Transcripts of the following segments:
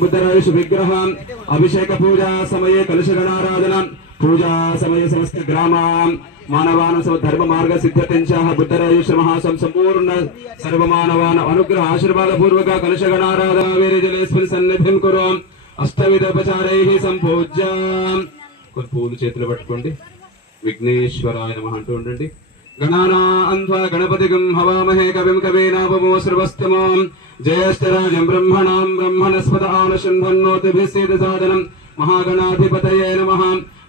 बुद्धरायुष विग्रह अभिषेक पूजा समय कलशगणाराधना पूजा समय समस्त ग्राम मानवान धर्म मार्ग सिद्धतेंच बुद्धरायुष महासं संपूर्ण सर्व मानवान अनुग्रह आशीर्वाद पूर्वक कलशगणाराधना वेरे सन्निधिं कुरु अष्टविधोपचारैः संपूज्य కొన్ని పూలు చేతులు పట్టుకోండి విఘ్నేశ్వరాయ నమః అంటూ ఉండండి గణానాన్వా గణపతిగం హవామహే కవిం కవీనాపమో శ్రవస్తమం జ్యేష్ఠరాజం బ్రహ్మణాం బ్రహ్మణస్పద ఆనశృణ్వన్నోతిభిస్సేద సాధనం మహాగణాధిపతయే నమః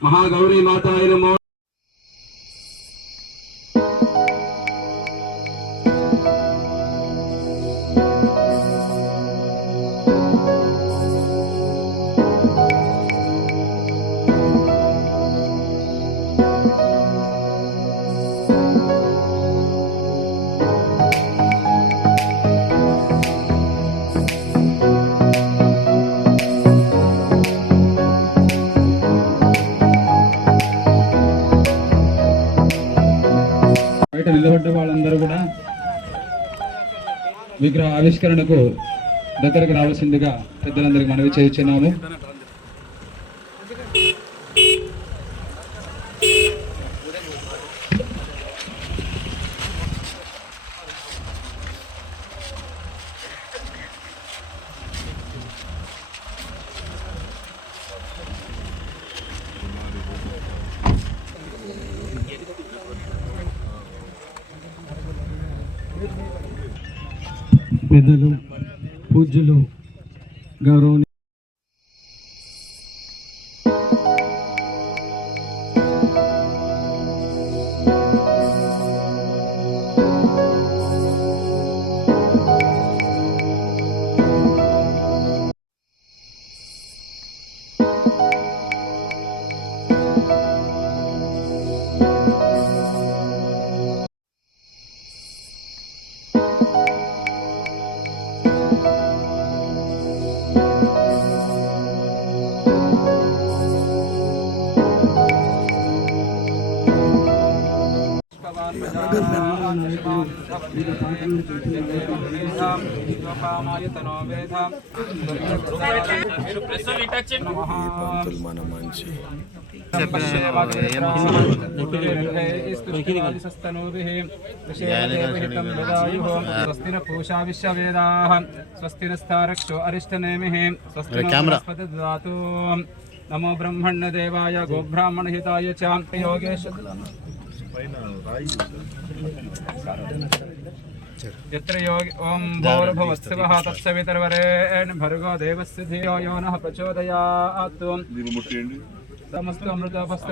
మహాగౌరీ మాతాయ నమో నిలబడ్డ వాళ్ళందరూ కూడా విగ్రహ ఆవిష్కరణకు దగ్గరకు రావాల్సిందిగా పెద్దలందరికీ మనవి చేయించున్నాము. పెద్దలు పూజ్యులు గౌరవనీయులు पूषा विश्ववेदाः स्वस्ति नस्तारक्षो अरिष्टनेमिः स्वस्ति ददातु नमो ब्रह्मण्य देवाय गोब्राह्मण हिताय च योगेश यत्र योगी ओम भौरभवत्सवः तत्सवितर्वरेण्यं भर्गो देवस्य धियो यो नः प्रचोदयात् समस्त अमृतोपस्थ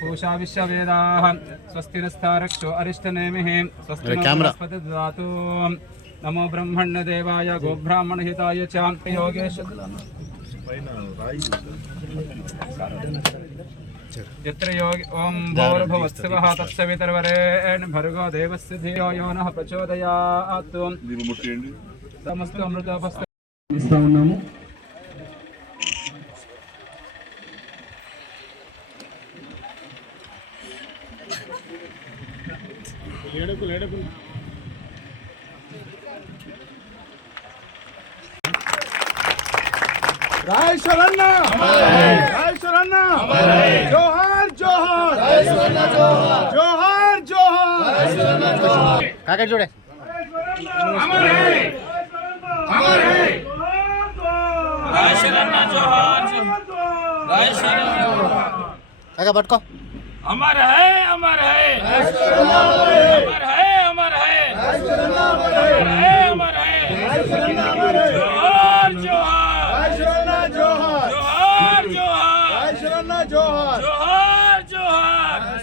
पूषा विश्ववेदाः स्वस्ति नस्तारक्षो अरिष्टनेमिः स्वस्ति ददातु नमो ब्रह्मण्य देवाय गोब्राह्मण हिताय च योगेश यत्र योगी ओम भौरभवत्सवः तत्सवितर्वरेण्यं भर्गो देवस्य धियो यो नः प्रचोदयात् समस्त अमृतोपस्थ ఇస్తా ఉన్నాము. राय शरण जोहार जोहार जोहार जोहार काका जोड़े काका पटको अमर है अमर है अमर है अमर है अमर है जोहार जोहार जोहार जोहार जोहार जोहार जोहार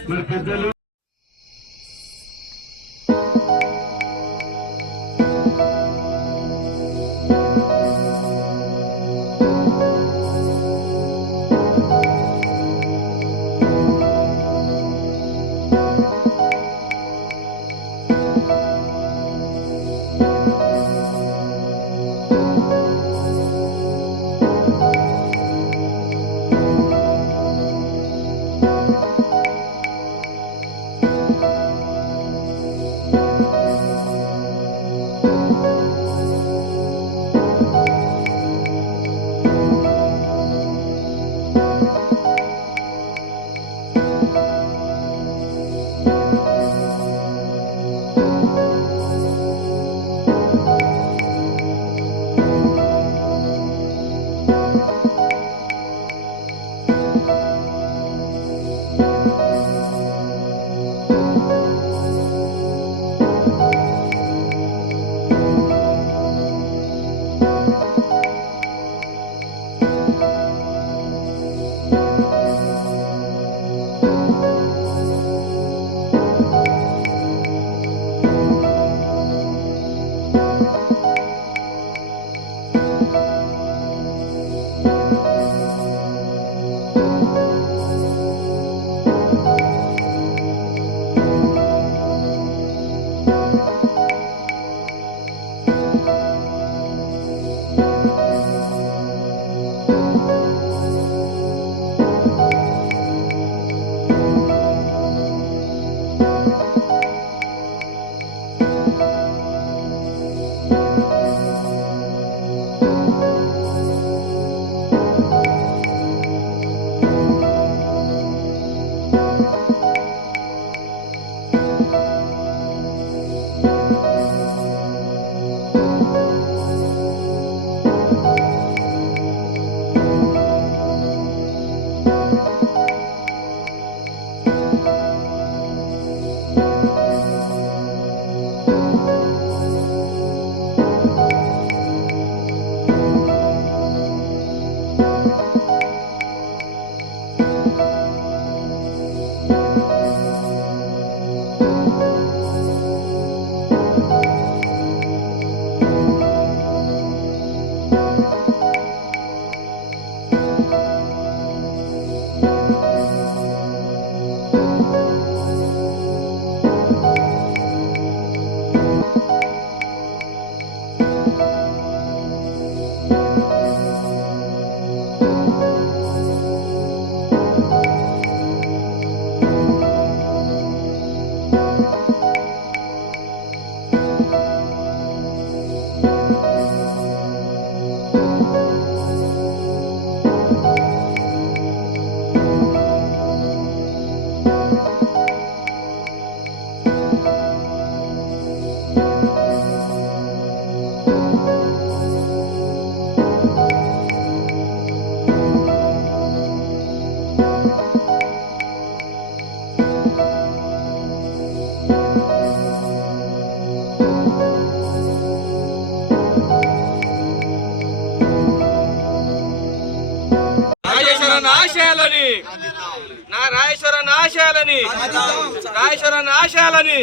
आशयाలని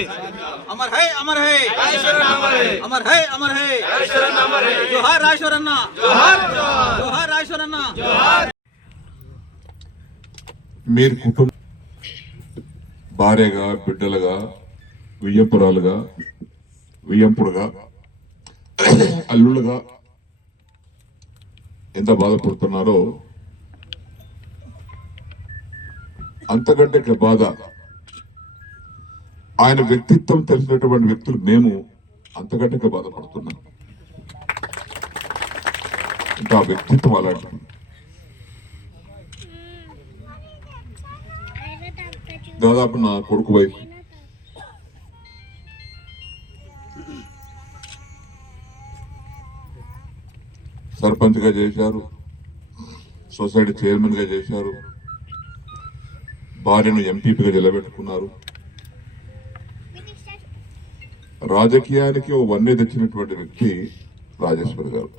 अमर है अमर है अमर है अमर है जोहार रायश्वरन्ना जोहार रायश्वरन्ना మీరు కుటుంబ భార్యగా బిడ్డలుగా వియ్యంపురాలుగా వియ్యంపుడుగా అల్లులుగా ఎంత బాధపడుతున్నారో అంతకంటే బాధ ఆయన వ్యక్తిత్వం తెలిసినటువంటి వ్యక్తులు మేము అంతకంటే బాధపడుతున్నాం. ఇంకా ఆ వ్యక్తిత్వం అలాంటిది. దాదాపు నా కొడుకు వయసు సర్పంచ్ గా చేశారు, సొసైటీ చైర్మన్ గా చేశారు, భార్యను ఎంపీపీగా నిలబెట్టుకున్నారు. రాజకీయానికి ఓ వన్నె తెచ్చినటువంటి వ్యక్తి రాజేశ్వర్ గారు.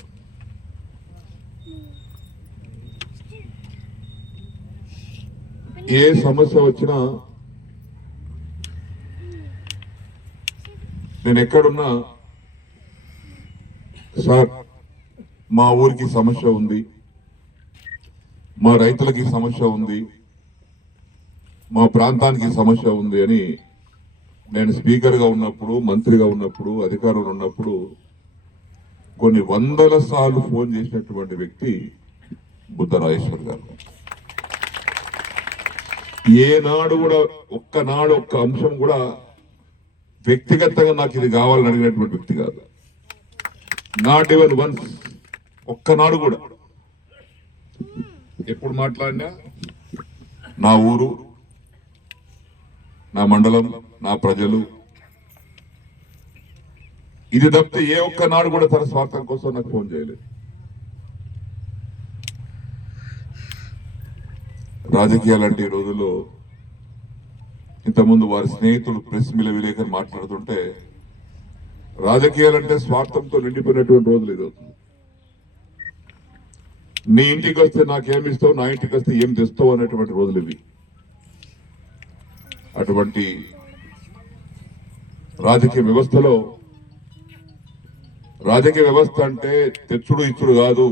ఏ సమస్య వచ్చినా నేను ఎక్కడున్నా, సార్ మా ఊరికి సమస్య ఉంది, మా రైతులకి సమస్య ఉంది, మా ప్రాంతానికి సమస్య ఉంది అని నేను స్పీకర్గా ఉన్నప్పుడు, మంత్రిగా ఉన్నప్పుడు, అధికారంలో ఉన్నప్పుడు కొన్ని వందల సార్లు ఫోన్ చేసినటువంటి వ్యక్తి బుద్ధ రాజేశ్వర్ గారు. ఏనాడు కూడా ఒక్కనాడు ఒక్క అంశం కూడా వ్యక్తిగతంగా నాకు ఇది కావాలని అడిగినటువంటి వ్యక్తి కాదు. నాట్ ఈవెన్ వన్స్, ఒక్కనాడు కూడా. ఎప్పుడు మాట్లాడినా నా ఊరు, నా మండలం, నా ప్రజలు, ఇది తప్పితే ఏ ఒక్కనాడు కూడా తన స్వార్థం కోసం నాకు ఫోన్ చేయలేదు. రాజకీయాలంటే ఈ రోజుల్లో ఇంతకుముందు వారి స్నేహితులు ప్రెస్ మిల విలేకరు మాట్లాడుతుంటే రాజకీయాలంటే స్వార్థంతో నిండిపోయినటువంటి రోజులు ఇది. నీ ఇంటికి వస్తే నాకేమిస్తావు, నా ఇంటికి వస్తే ఏం తెస్తావు అనేటువంటి రోజులు ఇవి. అటువంటి రాజకీయ వ్యవస్థలో రాజకీయ వ్యవస్థ అంటే తెచ్చుడు ఇచ్చుడు కాదు.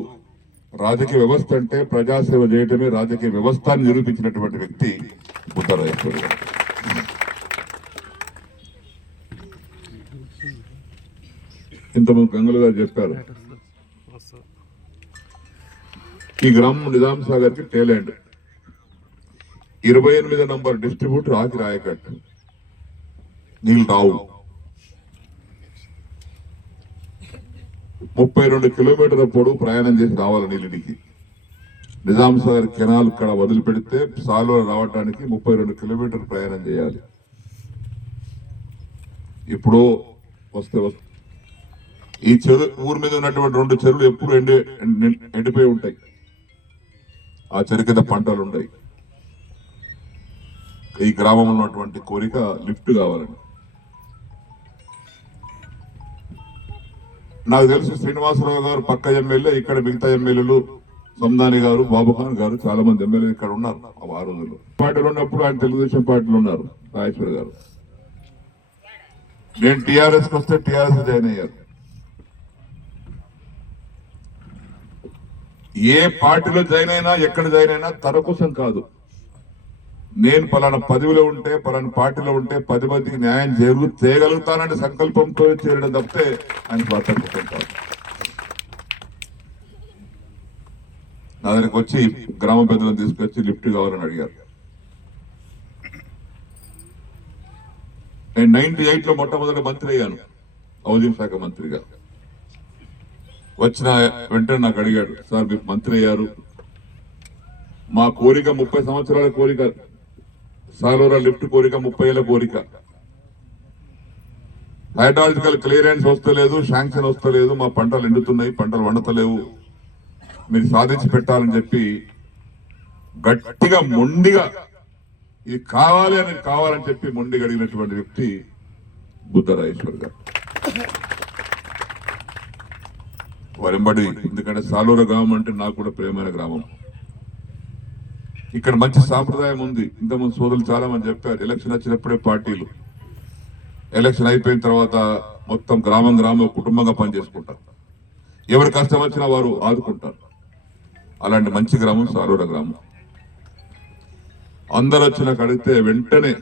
రాజకీయ వ్యవస్థ అంటే ప్రజాసేవ చేయటమే రాజకీయ వ్యవస్థను నిరూపించినటువంటి వ్యక్తి బుద్ధరాజేశ్వరి గారు. ఇంతకుముందు గంగులు గారు చెప్పారు, ఈ గ్రామం నిజాం సాగర్ కి టేలాండ్ 28 నంబర్ డిస్ట్రిబ్యూటర్ ఆకి రాయకట్ నీళ్ళు రావు. 32 కిలోమీటర్ల పొడవు ప్రయాణం చేసి రావాలి నీళ్ళకి. నిజాం సాగర్ కెనాల్ ఇక్కడ వదిలిపెడితే సాలూరు రావడానికి 32 కిలోమీటర్లు ప్రయాణం చేయాలి. ఇప్పుడు వస్తే ఈ ఊరి మీద ఉన్నటువంటి 2 చెరువులు ఎప్పుడు ఎండిపోయి ఉంటాయి. ఆ చెరువు కింద పంటలు ఉంటాయి. ఈ గ్రామంలో ఉన్నటువంటి కోరిక లిఫ్ట్ కావాలని. నాకు తెలుసు శ్రీనివాసరావు గారు పక్క ఎమ్మెల్యే, ఇక్కడ మిగతా ఎమ్మెల్యేలు సందాని గారు, బాబుఖాన్ గారు, చాలా మంది ఎమ్మెల్యేలు ఇక్కడ ఉన్నారు. ఆ రోజుల్లో పార్టీలో ఉన్నప్పుడు ఆయన తెలుగుదేశం పార్టీలో ఉన్నారు. రాజేశ్వరి గారు నేను టీఆర్ఎస్ కి వస్తే టీఆర్ఎస్ జాయిన్ అయ్యారు. ఏ పార్టీలో జాయిన్ అయినా, ఎక్కడ జాయిన్ అయినా తన కోసం కాదు. నేను పలానా పదవిలో ఉంటే, పలానా పార్టీలో ఉంటే 10 మందికి న్యాయం చేయగలుగుతానని సంకల్పంతో చేరడం తప్పితే ఆయన స్వార్థ కోసం కాదు. నా దగ్గరికి వచ్చి గ్రామ పెద్దలను తీసుకొచ్చి లిఫ్ట్ కావాలని అడిగారు. నేను 98లో మొట్టమొదటి మంత్రి అయ్యాను, హౌసింగ్ శాఖ మంత్రిగా. వచ్చిన వెంటనే నాకు అడిగాడు, సార్ మీరు మంత్రి అయ్యారు, మా కోరిక 30 సంవత్సరాల కోరిక, సాలూరా లిఫ్ట్ కోరిక 30 ఏళ్ల కోరిక. హైడ్రాలజికల్ క్లియరెన్స్ వస్తలేదు, శాంక్షన్ వస్తలేదు, మా పంటలు ఎండుతున్నాయి, పంటలు వండతలేవు, మీరు సాధించి పెట్టాలని చెప్పి గట్టిగా మొండిగా ఇది కావాలని చెప్పి మొండిగా అడిగినటువంటి వ్యక్తి బుద్ధరాజేశ్వరి గారు. వారెంబడి, ఎందుకంటే సాలూరా గ్రామం అంటే నాకు కూడా ప్రియమైన గ్రామం. ఇక్కడ మంచి సాంప్రదాయం ఉంది. ఇంతకుముందు సోదరులు చాలా మంది చెప్పారు, ఎలక్షన్ వచ్చినప్పుడే పార్టీలు, ఎలక్షన్ అయిపోయిన తర్వాత మొత్తం గ్రామం కుటుంబంగా పనిచేసుకుంటారు. ఎవరి కష్టం వచ్చినా వారు ఆదుకుంటారు. అలాంటి మంచి గ్రామం సాలూరా గ్రామం. అందరు వచ్చిన కడిగితే వెంటనే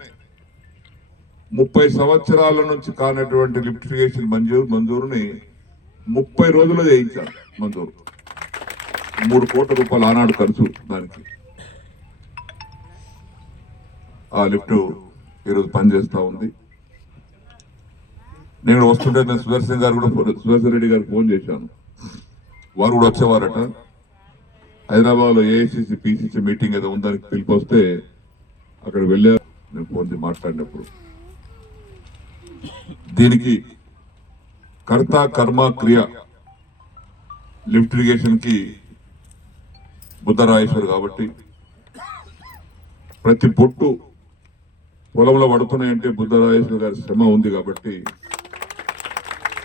30 సంవత్సరాల నుంచి కానటువంటి లిఫ్ట్ ఇరిగేషన్ మంజూరుని 30 రోజుల్లో చేయించారు మంజూరు. 3 కోట్ల రూపాయలు ఆనాడు ఖర్చు దానికి. ఆ లిఫ్ట్ ఈరోజు పనిచేస్తా ఉంది. నేను వస్తుంటే సుదర్శన్ రెడ్డి గారికి ఫోన్ చేశాను. వారు కూడా వచ్చేవారట. హైదరాబాద్ లో ఏఐసిసి పిసిసి మీటింగ్ ఏదో ఉందని పిలిపి వస్తే అక్కడ వెళ్ళారు. నేను ఫోన్ చేసి మాట్లాడినప్పుడు దీనికి కర్త కర్మ క్రియ లిఫ్ట్ ఇరిగేషన్ కి బుద్ధరాజేశ్వరి కాబట్టి ప్రతి బొట్టు పొలంలో పడుతున్నాయంటే బుద్ధరాజేశ్వరి గారి శ్రమ ఉంది కాబట్టి